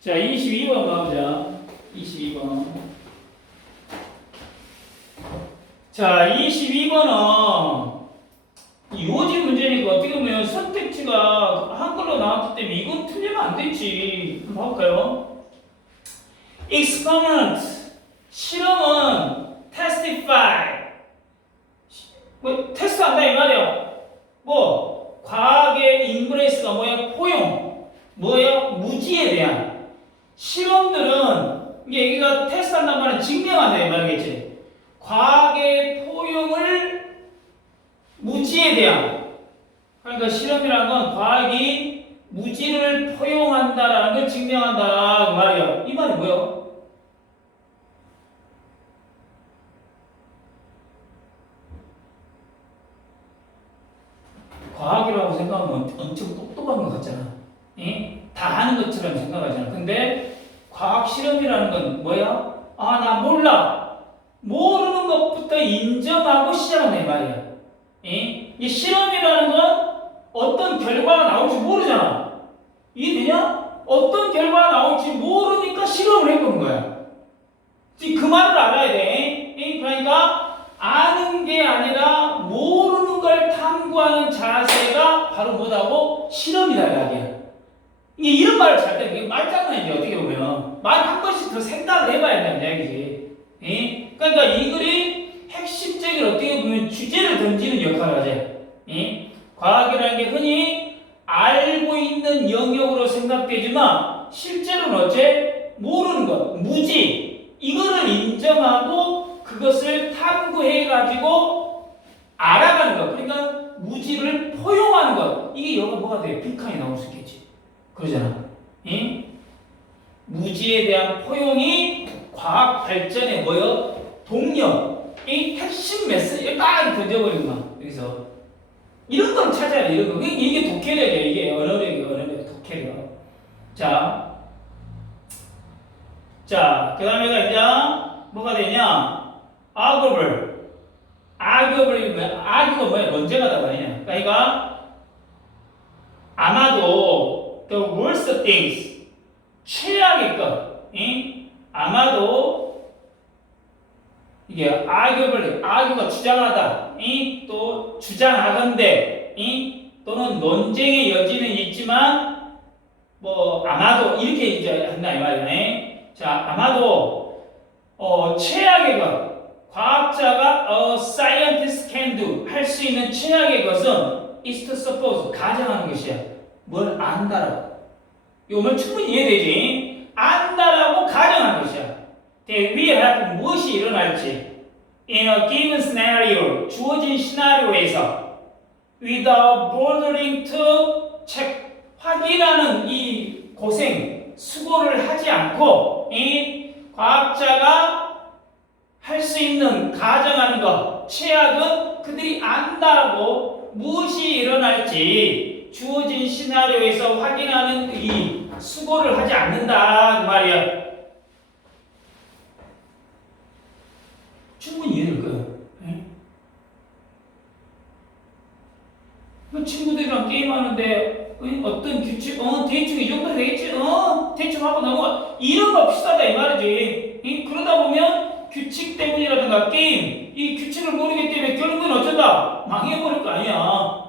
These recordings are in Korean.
자, 22번 가보자. 22번. 자, 22번은 요지 문제니까 어떻게 보면 선택지가 한글로 나왔기 때문에 이건 틀리면 안 되지. 한번 볼까요? experiment. 실험은 testify. 뭐, 테스트한다 이 말이야. 뭐, 과학의 인브레이스가 뭐야? 포용. 뭐야? 무지에 대한. 실험들은 이게 여기가 테스트한다는 말은 증명한다 이 말이겠지. 과학의 포용을 무지에 대한. 그러니까 실험이라는 건 과학이 무지를 포용한다라는 걸 증명한다 그 말이야. 이 말이 뭐야? 과학이라고 생각하면 엄청 똑똑한 것 같잖아. 예? 다 아는 것처럼 생각하잖아. 근데 과학 실험이라는 건 뭐야? 아, 나 몰라. 모르는 것부터 인정하고 시작하는 말이야. 예? 이 실험이라는 건 어떤 결과가 나올지 모르잖아. 이해되냐? 어떤 결과가 나올지 모르니까 실험을 해보는 거야. 그 말을 알아야 돼. 예? 그러니까 아는 게 아니라 모르는 걸 탐구하는 자세가 바로 뭐다고? 실험이다 이야기야. 이게 이런 말을 잘 때, 이게 말장난이지 어떻게 보면. 말 한 번씩 더 생각을 해봐야 된다는 이야기지. 예? 그러니까 이 글이 핵심적인 어떻게 보면 주제를 던지는 역할을 하지. 예? 과학이라는 게 흔히 알고 있는 영역으로 생각되지만 실제로는 어째? 모르는 것, 무지. 이거를 인정하고 그것을 탐구해가지고 알아가는 것. 그러니까 무지를 포용하는 것. 이게 영어 뭐가 돼? 빈칸이 나올 수 있겠지. 그러잖아. 예? 무지에 대한 포용이 과학 발전의 뭐요? 동력. 이 핵심 메시지를 딱 던져버리는 거야. 여기서. 이런 걸 찾아야 돼. 이런 거. 이게 독해력이야. 이게 언어력이 독해력. 자, 그 다음에가 이제 뭐가 되냐? arguably 뭐야? argu가 뭐야? 논쟁하다 말이냐? 그러니까 아마도 the worst things 최악의 것, 아마도 이게 argu가 주장하다, 또 주장하건대, 또는 논쟁의 여지는 있지만 뭐 아마도 이렇게 이제 한다 이 말이네. 자, 아마도 최악의 것, 과학자가 a scientist can do 할 수 있는 최악의 것은 is to suppose 가정하는 것이야. 뭘 안다라고. 이걸 충분히 이해되지? 안다라고 가정하는 것이야. that will happen 무엇이 일어날지 in a given scenario 주어진 시나리오에서 without bothering to check 확인하는 이 고생 수고를 하지 않고 이 과학자가 할 수 있는 가정하는 것 최악은 그들이 안다고 무엇이 일어날지 주어진 시나리오에서 확인하는 이 수고를 하지 않는다 그 말이야. 충분히 이해될 거야. 그 친구들이랑 게임하는데 어떤 규칙, 대충 이 정도 되겠지, 대충 하고 넘어가. 이런 거 비슷하다 이 말이지. 그러다 보면 규칙 때문이라든가 게임, 이 규칙을 모르기 때문에 결국은 어쩌다 망해버릴 거 아니야.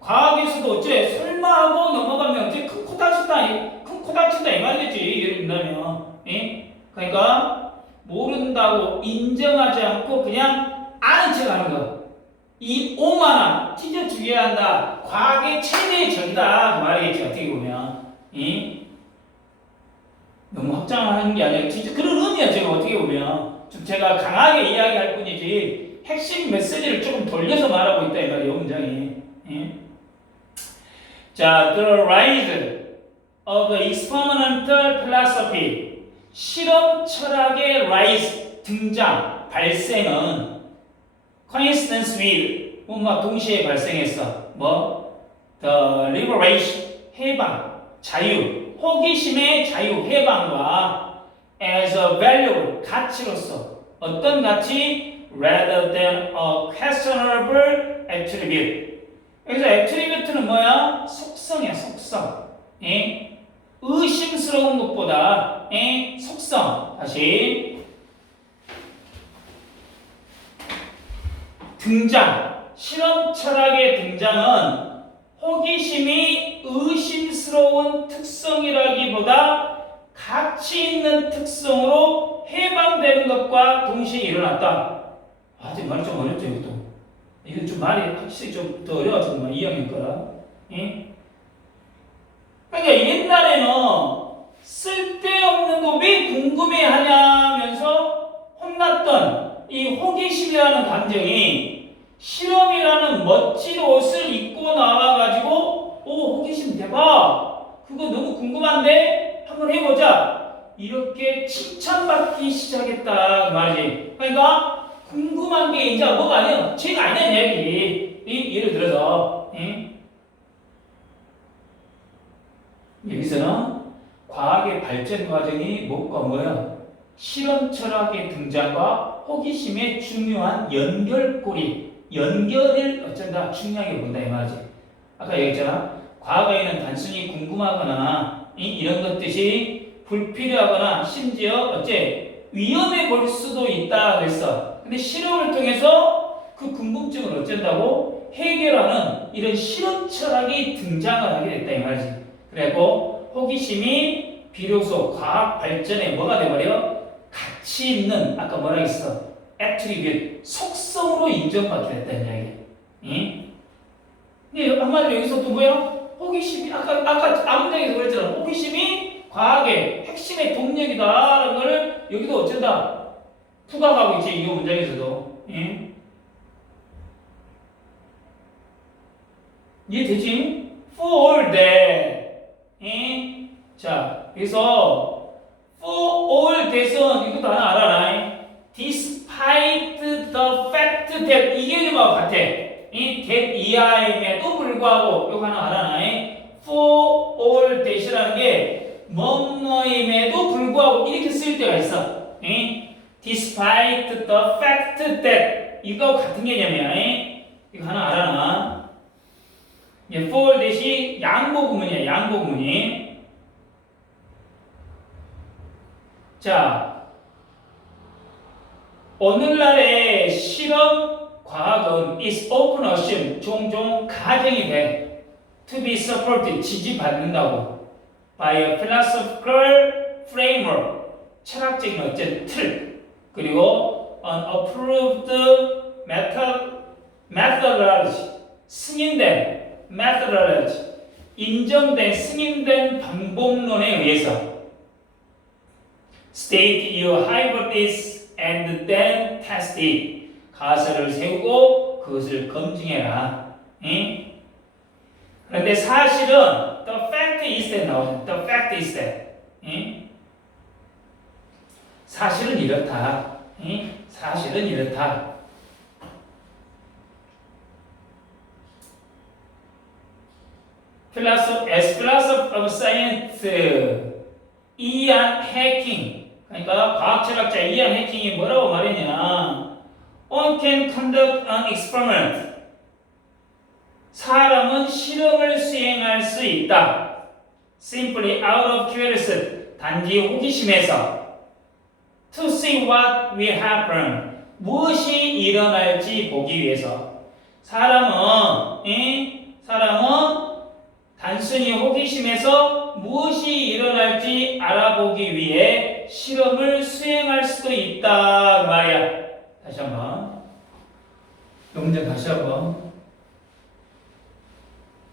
과학에서도 어째 설마 하고 넘어가면 어째 큰 코 다친다 이 말이겠지. 예를 든다면. 그러니까 모른다고 인정하지 않고 그냥 아는 척 하는 거. 이 오만함 찢어 죽여야 한다. 과학의 최대의 적이다. 그 말이겠지. 어떻게 보면. 너무 확장하는 게 아니라 진짜 그런 의미야. 제가 어떻게 보면 좀 제가 강하게 이야기할 뿐이지 핵심 메시지를 조금 돌려서 말하고 있다 이 말이에요. 문장이. 자, the rise of the experimental philosophy 실험 철학의 rise 등장 발생은 coincidence with 뭔가 동시에 발생했어. 뭐 the liberation 해방 자유 호기심의 자유 해방과 as a value 가치로서 어떤 가치 rather than a questionable attribute. 여기서 attribute는 뭐야? 속성이야 속성. 의심스러운 것보다 속성 다시 등장 실험 철학의 등장은 호기심이 의심스러운 특성이라기보다 가치 있는 특성으로 해방되는 것과 동시에 일어났다. 아직 말이 좀 어렵죠 이것도. 이건 좀 말이 확실히 좀 더 어려워서 이해하는 거라. 예? 그러니까 옛날에는 쓸데없는 거 왜 궁금해하냐면서 혼났던 이 호기심이라는 감정이 실험이라는 멋진 옷을 입고 나와가지고 오 호기심 대박 그거 너무 궁금한데 한번 해보자 이렇게 칭찬받기 시작했다 그 말이지. 그러니까 궁금한 게 이제 뭐가 아니야 죄가 아니야 얘기. 예를 들어서 여기서는 과학의 발전 과정이 뭐가 뭐야? 실험 철학의 등장과 호기심의 중요한 연결고리, 연결을 어쩐다 중요하게 본다 이 말이지. 아까 얘기했잖아. 과거에는 단순히 궁금하거나 이런 것들이 불필요하거나 심지어 어째 위험해 볼 수도 있다 그랬어. 근데 실험을 통해서 그 궁금증을 어쩐다고 해결하는 이런 실험 철학이 등장을 하게 됐다 이 말이지. 그리고 호기심이 비로소 과학 발전에 뭐가 돼버려? 가치 있는 아까 뭐라 했어? attribute 속성으로 인정받게 됐다는 이야기. 응? 근데 한마디로 여기서 또 뭐야? 호기심이 아까 앞문장에서 그랬잖아. 호기심이 과학의 핵심의 동력이다라는 걸 여기도 어쩐다 부각하고 있지 이 문장에서도. 응? 이해되지? For all that. 자, 여기서 for all that은 이것도 하나 알아라. Despite the fact that 이게 뭐하고 같아. that 이하임에도 불구하고 이거 하나 알아라. For all that이라는 게 뭐뭐임에도 불구하고 이렇게 쓸 때가 있어. Despite the fact that 이거하고 같은 개념이야. 이거 하나 알아라. for that이 양보구문이야. 양보구문이. 자, 오늘날의 실험 과학은 is often assumed 종종 가정이 돼 to be supported 지지받는다고 by a philosophical framework 철학적인 어쨌든 틀 그리고 an approved methodology 승인된 methodology 인정된 승인된 방법론에 의해서 state your hypothesis and then test it. 가설을 세우고 그것을 검증해라. 그런데 사실은 the fact is that 나오죠. the fact is that. 사실은 이렇다. 사실은 이렇다. as philosopher of science 이안 해킹 그러니까 과학철학자 이안 해킹이 뭐라고 말했냐 One can conduct an experiment 사람은 실험을 수행할 수 있다 Simply out of curiosity 단지 호기심에서 To see what will happen 무엇이 일어날지 보기 위해서 사람은 단순히 호기심에서 무엇이 일어날지 알아보기 위해 실험을 수행할 수도 있다 그 말이야. 다시 한번 문장 다시 한번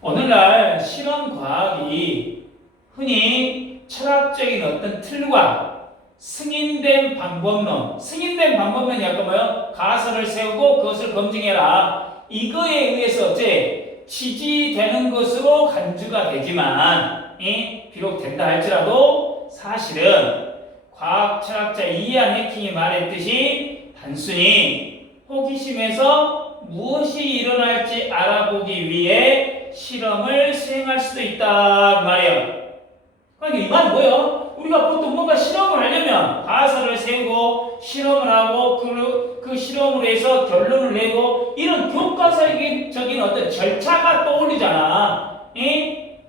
오늘날 실험 과학이 흔히 철학적인 어떤 틀과 승인된 방법론 승인된 방법론이 약간 뭐야? 가설을 세우고 그것을 검증해라 이거에 의해서 어째 지지되는 것으로 간주가 되지만 비록 된다 할지라도 사실은 과학 철학자 이안 해킹이 말했듯이 단순히 호기심에서 무엇이 일어날지 알아보기 위해 실험을 수행할 수도 있다 말이에요. 그러니까 이 말은 뭐예요? 우리가 보통 뭔가 실험을 하려면 가설을 세우고 실험을 하고 그 실험으로 해서 결론을 내고 이런 교과서적인 어떤 절차가 떠오르잖아.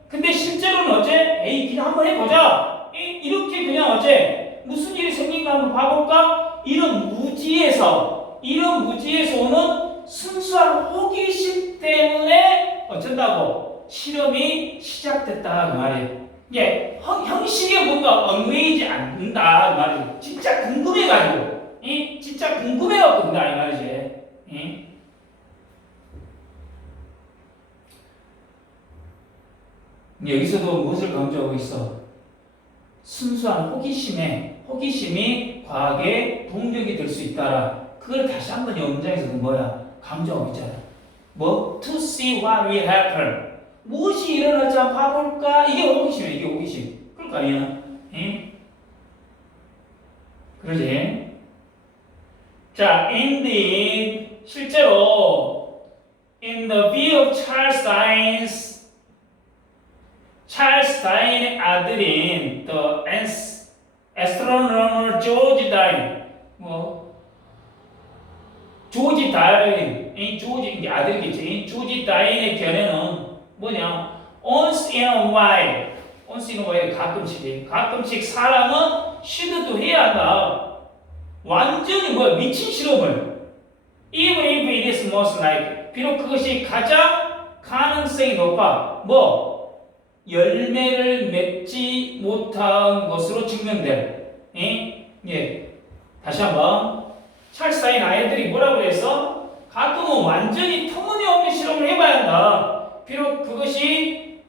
근데 실제로는 어째? 그냥 한번 해보자. 이렇게 그냥 어째 무슨 일이 생긴가 한번 봐볼까? 이런 무지에서 오는 순수한 호기심 때문에 어쩐다고 실험이 시작됐다 그 말이에요. 이게 형식에 뭔가 얽매이지 않는다 그 말이에요. 진짜 궁금해가지고, 진짜 궁금해갖고 그런다 이 말이지. 여기서도 무엇을 강조하고 있어? 순수한 호기심이 과학의 동력이 될 수 있다라. 그걸 다시 한번 이 문장에서 강조하고 있잖아. 뭐? To see what will happen. 무엇이 일어날지 한번 봐볼까? 이게 호기심이야, 이게 호기심. 그럴 거 아니야? 그러지? 자, indeed, 실제로, in the view of Charles 다인의 아들인 the astronomer George Dain, 조지 다인, 이게 아들이겠지. 조지 다인의 견해는 뭐냐? once in a while 가끔씩 사람은 시도도 해야 한다. 완전히 미친 실험을. even if it is most likely, 비록 그것이 가장 가능성이 높아. 열매를 맺지 못한 것으로 증명될. 다시 한번. 찰스 다인 아이들이 뭐라고 그랬어? 가끔은 완전히 터무니없는 실험을 해봐야 한다. 비록 그것이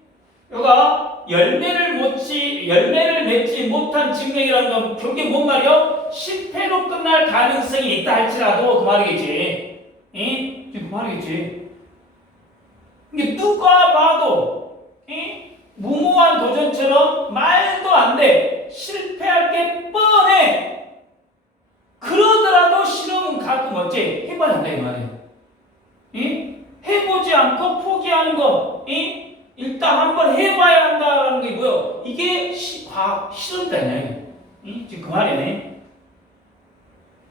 열매를 맺지 못한 증명이라는 건 결국에 뭔 말이요? 실패로 끝날 가능성이 있다 할지라도 그 말이겠지. 그 말이겠지. 이게 누가 봐도 무모한 도전처럼 말도 안 돼. 실패할 게 뻔해. 그러더라도 실험은 가끔 어째 해봐야 한다 이 말이에요. 해보지 않고 포기하는 거, 일단 한번 해봐야 한다라는 게 뭐요? 이게 과학 실험이다 이 말이에요. 지금 그 말이네.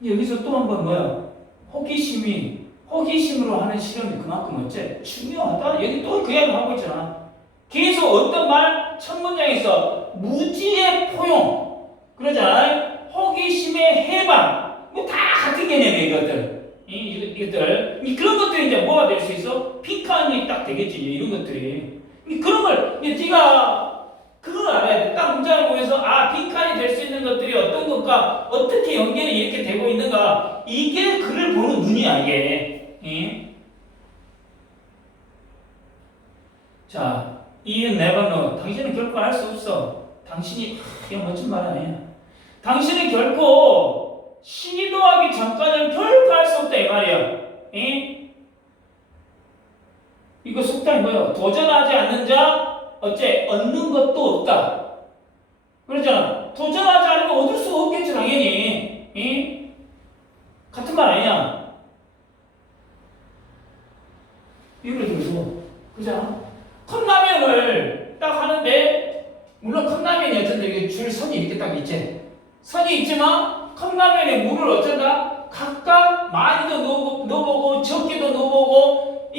여기서 또 한번 호기심으로 하는 실험이 그만큼 어째 중요하다. 여기 또 그 이야기 하고 있잖아. 계속 어떤 말 첫 문장에서 무지의 포용 그러잖아요. 호기심의 해방 다 같은 개념이에요. 이것들 그런 것들이 이제 뭐가 될 수 있어? 핑크한이 딱 되겠지. 이런 것들이 그런 걸 네가 그걸 알아야 돼. 딱 문장을 보면서 핑크한이 될 수 있는 것들이 어떤 것과 어떻게 연결이 이렇게 되고 있는가. 이게 글을 보는 눈이야 이게. 자, 이은 never know. 당신은 결코 알 수 없어. 당신이 이거 멋진 말 아니야. 당신은 결코 시도하기 전까지는 결코 할 수 없다 이 말이야. 이거 속담이 뭐야? 도전하지 않는 자 어째 얻는 것도 없다. 그러잖아. 도전하지 않으면 얻을 수가 없겠지 당연히. 같은 말 아니야? 예를 들어서 그잖아. 컵라면을 딱 하는데 물론 컵라면이 어쩐다 이게 줄 선이 이렇게 딱 있지. 선이 있지만 컵라면에 물을 어쩐다 각각 많이도 넣어보고 적게도 넣어보고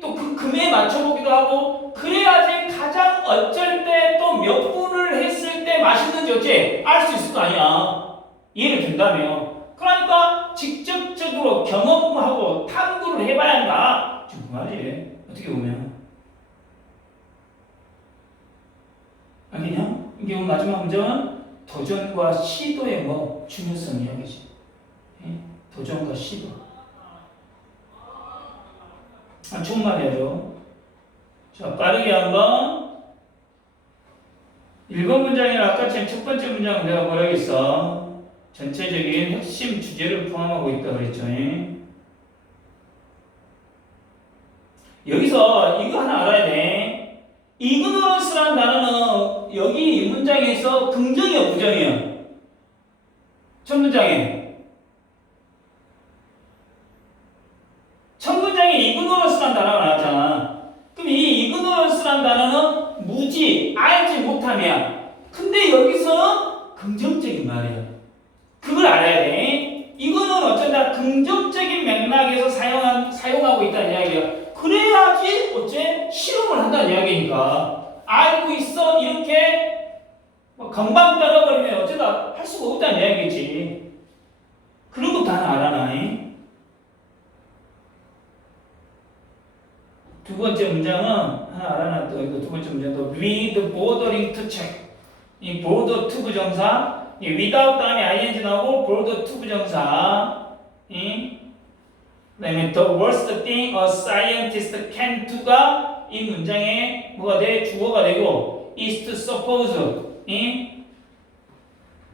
또 그 금에 맞춰보기도 하고 그래야지 가장 어쩔 때 또 몇 분을 했을 때 맛있는지 어째 알 수 있을 거 아니야. 이해를 준다며. 그러니까 직접적으로 경험하고 탐구를 해봐야 한다. 지금 그 말이에요. 어떻게 보면. 아니냐? 이게 마지막 문장은 도전과 시도의 중요성 이야기지. 도전과 시도. 좋은 말이죠. 자, 빠르게 한번. 1번 문장이랑 아까처럼 첫 번째 문장은 내가 뭐라 했어? 전체적인 핵심 주제를 포함하고 있다고 그랬죠. 여기서 이거 하나 알아야 돼. ignorance라는 단어는 여기 이 문장에서 긍정이야, 부정이야? 첫 문장에. 첫 문장에 ignorance라는 단어가 나왔잖아. 그럼 이 ignorance라는 단어는 무지, 알지 못함이야. 근데 여기서 긍정적인 말이야. 그걸 알아야 돼. 이거는 어쩐다 긍정적인 맥락에서 사용하고 있다는 이야기야. 그래야지 어째 실험을 한다는 이야기니까. 알고 있어 이렇게 금방 떨어버리면 어쩌다 할 수가 없다는 이야기겠지. 그런 것도 하나 알아놔. 두 번째 문장은 하나 알아놔. 또 이거 두 번째 문장도 with bordering to check. 이 border to 부정사, 이 without 다음에 ing 나오고 border to 부정사. 그다음에 the worst thing a scientist can do가 이 문장에 뭐가 돼? 주어가 되고 is to suppose.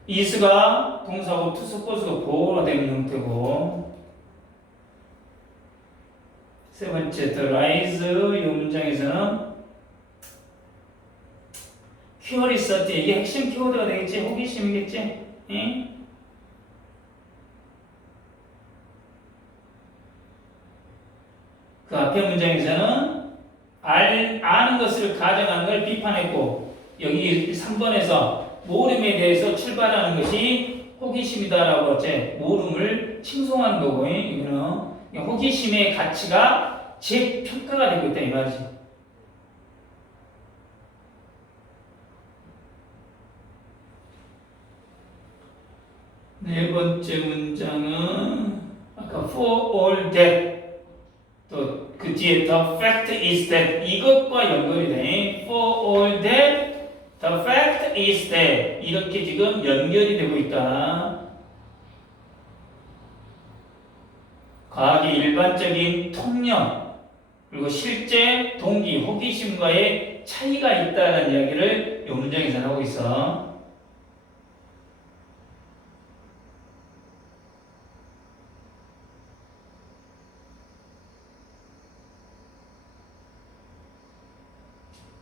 is가 동사고 to suppose가 보호가 되는 형태고. 세 번째 the rise 이 문장에서는 curiosity 이게 핵심 키워드가 되겠지. 호기심이겠지. 그 앞에 문장에서는 아는 것을 가정하는 걸 비판했고, 여기 3번에서 모름에 대해서 출발하는 것이 호기심이다라고 했지. 모름을 칭송하는 거고, 이거는 호기심의 가치가 재평가가 되고 있다 이 말이지. 네 번째 문장은 아까 for all that 또 그 뒤에 the fact is that 이것과 연결이 돼. for all that the fact is that 이렇게 지금 연결이 되고 있다. 과학의 일반적인 통념 그리고 실제 동기, 호기심과의 차이가 있다는 이야기를 이 문장에서 하고 있어.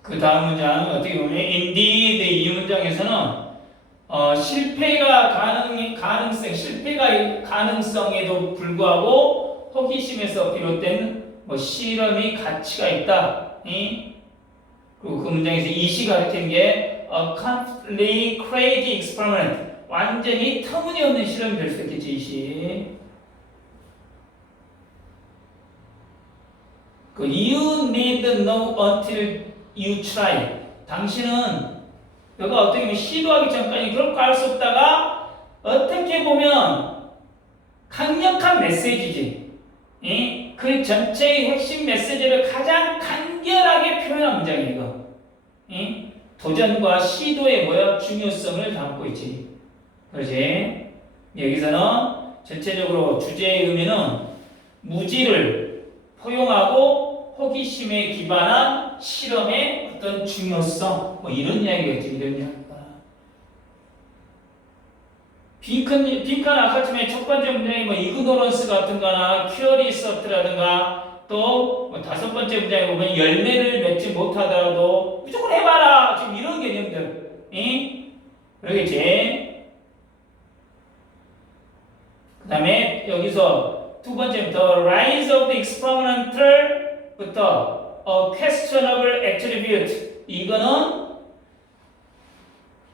그 다음 문장 어떻게 보면 indeed 이 문장에서는 실패가 가능성에도 불구하고 호기심에서 비롯된 실험이 가치가 있다. 그리고 그 문장에서 이시 가르치는 게 a completely crazy experiment 완전히 터무니없는 실험이 될 수 있겠지. 이시 그 you need know until you try. 당신은 너가 어떻게 보면 시도하기 전까지 결코 알 수 없다가 어떻게 보면 강력한 메시지지. 그 전체의 핵심 메시지를 가장 간결하게 표현한 문장이에요. 이거. 도전과 시도의 중요성을 담고 있지. 그렇지? 여기서는 전체적으로 주제의 의미는 무지를 포용하고 호기심에 기반한 실험의 어떤 중요성 이런 이야기겠지. 이런 이야기가. 빈칸 아까쯤에 첫 번째 문장이 이그노런스 같은 거나 큐어리서트라든가 또 다섯 번째 문장에 보면 열매를 맺지 못하더라도 무조건 해봐라. 지금 이런 개념들. 그러겠지. 그 다음에 여기서 두 번째부터 rise of the experimental부터 a questionable attribute. 이거는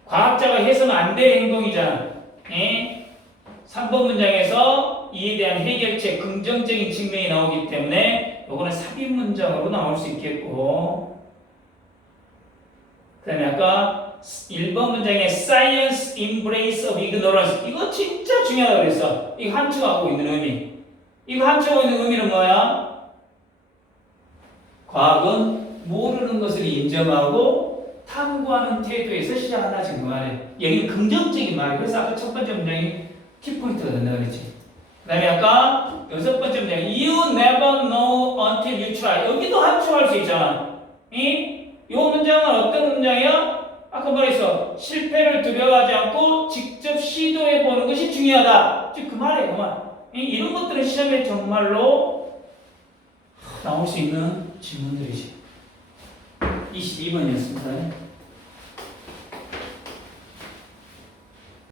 과학자가 해서는 안 될 행동이잖아. 3번 문장에서 이에 대한 해결책, 긍정적인 측면이 나오기 때문에 이거는 삽입 문장으로 나올 수 있겠고, 그 다음에 아까 1번 문장에 science embrace of ignorance 이거 진짜 중요하다고 그랬어. 이거 함축하고 있는 의미. 이거 함축하고 있는 의미는 뭐야? 과학은 모르는 것을 인정하고 탐구하는 태도에서 시작한다 지금 말이야. 여기는 긍정적인 말이야. 그래서 아까 첫 번째 문장이 키포인트가 된다 그랬지. 그 다음에 아까 여섯 번째 문장 You never know until you try. 여기도 함축할 수 있잖아. 이 문장은 어떤 문장이야? 아까 말했어. 실패를 두려워하지 않고 직접 시도해보는 것이 중요하다. 즉 그 말이에요. 그 말. 이런 것들은 시험에 정말로 나올 수 있는 질문들이지. 22번이었습니다.